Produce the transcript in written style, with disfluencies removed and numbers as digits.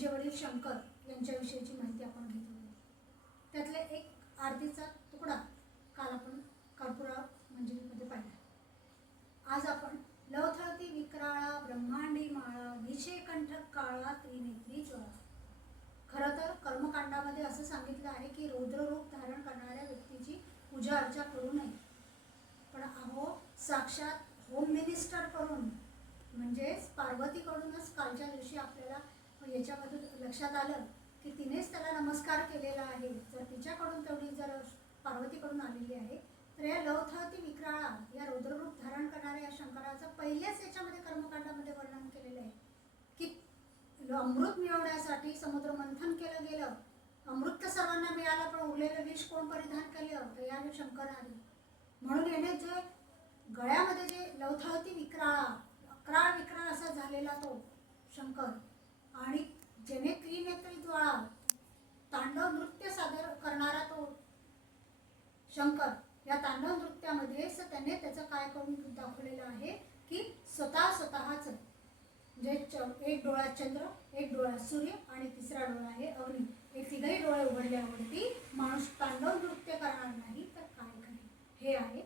यांचे वडील शंकर यांच्याविषयीची माहिती आपण घेतली. त्यातले एक आरतीचा तुकडा काल आपण कर्पूरा मंजिरीमध्ये पाहिला. आज आपण लवथळती विक्राळा ब्रह्मांडी माळा विषेकंठक काळा त्रिनेत्री ज्वाळा. खरं तर कर्मकांडामध्ये असं सांगितलं आहे की रौद्ररूप धारण करणाऱ्या व्यक्तीची पूजा अर्चा करू नये. पण अहो साक्षात होम मिनिस्टर करून म्हणजेच पार्वतीकडूनच कालच्या दिवशी आपल्याला याच्यामधून लक्षात आलं की तिनेच त्याला नमस्कार केलेला आहे. जर तिच्याकडून तेवढी जर पार्वतीकडून आलेली आहे तर या लवथळती विक्राळा या रौद्ररूप धारण करणाऱ्या या शंकराचं पहिल्याच याच्यामध्ये कर्मकांडामध्ये वर्णन केलेलं आहे की अमृत मिळवण्यासाठी समुद्र मंथन केलं गेलं. अमृत सर्वांना मिळालं पण उरलेलं विष कोण परिधान केलं तर या शंकराने. म्हणून याने जे गळ्यामध्ये जे लवथळती विक्राळा अकराळ विक्राळ असा झालेला तो शंकर आणि जेने त्रिनेत्री ज्वाळा तांडव नृत्य सादर करणारा तो शंकर. या तांडव नृत्यामध्येच त्याने त्याचं काय करून दाखवलेलं आहे की स्वतःच जे एक डोळा चंद्र, एक डोळा सूर्य आणि तिसरा डोळा आहे अग्नी, हे तिघही डोळे उघडल्यावरती माणूस तांडव नृत्य करणार नाही तर काय करेल. हे आहे